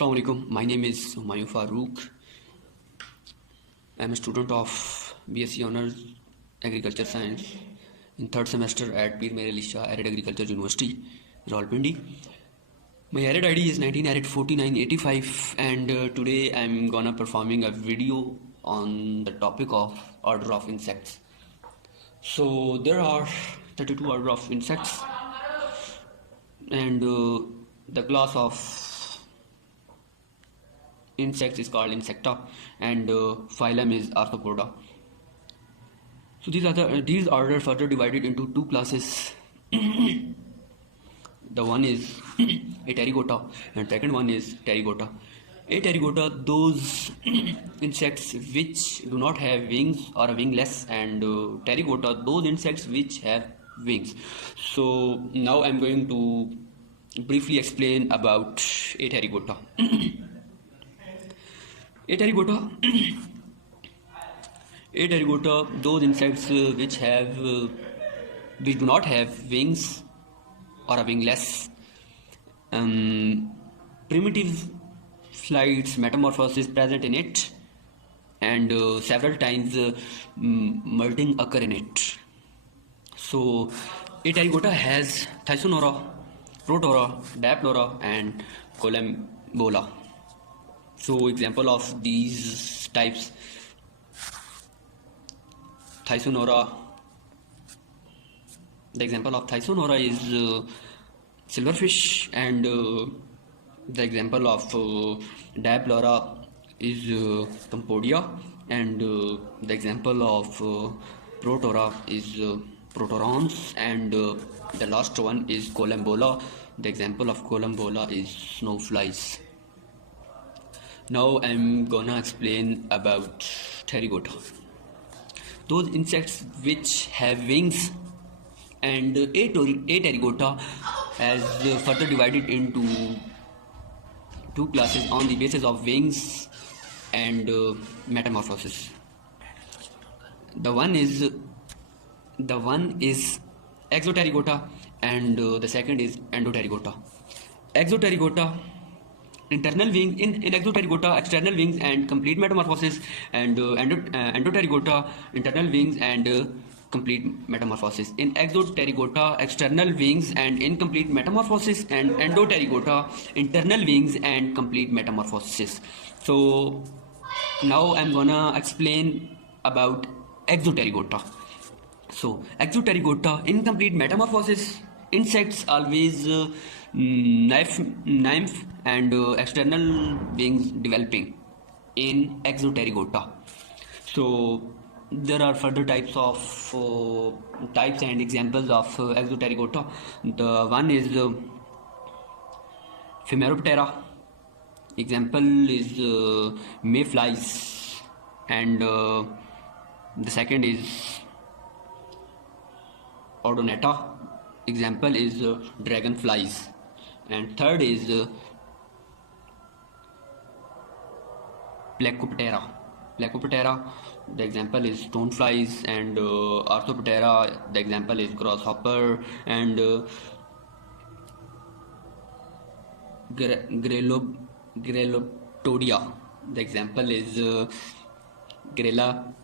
Assalamu alaikum. My name is Humayun Farooq. I am a student of BSc Honours Agriculture Science in third semester at Peer Mere Lisha Arid Agriculture University, Rawalpindi. My Arid ID is 19 4985 and today I am gonna performing a video on the topic of order of insects. So there are 32 order of insects and the class of insects is called Insecta and phylum is Arthropoda. So these are further divided into two classes. The one is Aterygota and second one is Pterygota. Aterygota, those insects which do not have wings or are wingless, and Pterygota, those insects which have wings. So now I'm going to briefly explain about Aterygota. Aterygota, those insects which do not have wings or are wingless. Primitive slides metamorphosis present in it, and several times molting occur in it. So Aterygota has Thysonora, Protora, Dapnora and Collembola. So example of these types: Thysonora. The example of Thysonora is silverfish, and the example of Diplora is Campodia, and the example of Protora is Protorons, and the last one is Collembola. The example of Collembola is snowflies. Now I'm gonna explain about Pterygota. Those insects which have wings, and Aterygota has further divided into two classes on the basis of wings and metamorphosis. The one is Exopterygota and the second is Endopterygota. Exopterygota, internal wing in Exopterygota, external wings and complete metamorphosis, and Endopterygota, internal wings and complete metamorphosis. In Exopterygota, external wings and incomplete metamorphosis, and Endopterygota, internal wings and complete metamorphosis. So now I'm gonna explain about Exopterygota. So Exopterygota, incomplete metamorphosis. Insects always nymph and external wings developing in Exopterygota. So there are further types and examples of Exopterygota. The one is Phemeroptera. Example is mayflies, and the second is Odonata. Example is dragonflies, and third is Plecoptera. The example is stoneflies, and Arthroptera, the example is grasshopper, and Greloptodia, the example is Grella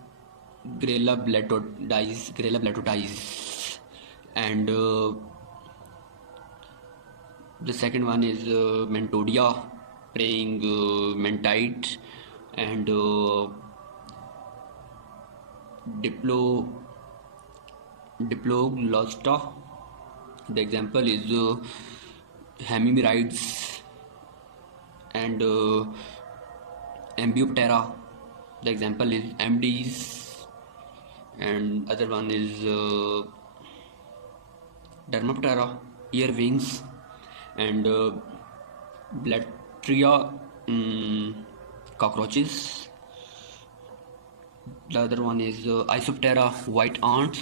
blattotis, and the second one is Mentodia, praying mentite, and Diploglosta. The example is Hemimerides, and Ambioptera. The example is MDs, and other one is Dermoptera, ear wings, and Blatria, cockroaches. The other one is Isoptera, white ants,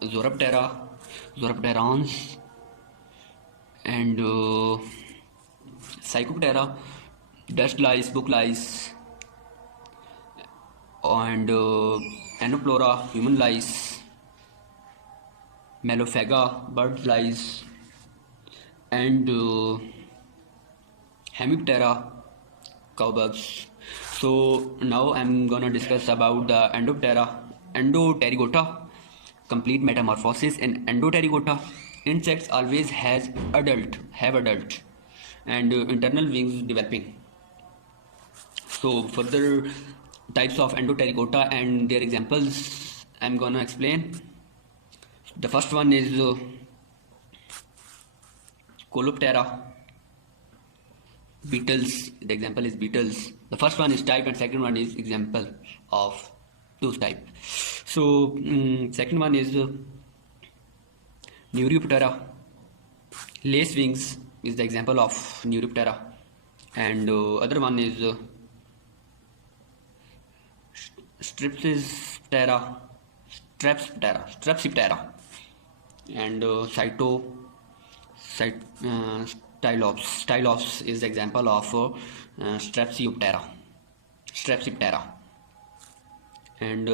Zoropterans, and Psychoptera, dust lice, book lice, and Anoplora, human lice, Melophaga, bird lice, and Hemiptera, cowbugs. So now I'm gonna discuss about the Endoterigota. Complete metamorphosis in Endoterigota. Insects always have adult and internal wings developing. So further types of Endoterigota and their examples I'm gonna explain. The first one is Coloptera. Beetles. The example is beetles. The first one is type and second one is example of those type. So second one is Neuroptera. Lace wings is the example of Neuroptera, and other one is Strepsiptera, and Stylops is the example of Strepsiptera, and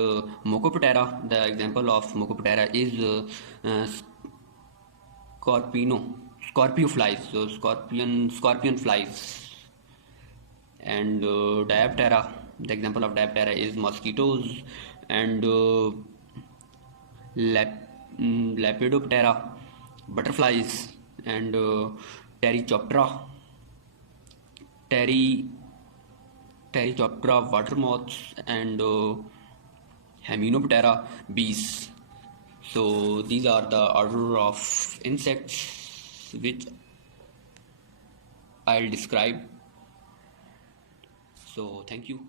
Mocoptera. The example of Mocoptera is Scorpio flies, so scorpion flies, and Diaptera. The example of Diaptera is mosquitoes, and Lepidoptera, butterflies, and Pterychoptera, water moths, and Hymenoptera, bees. So these are the order of insects which I'll describe. So thank you.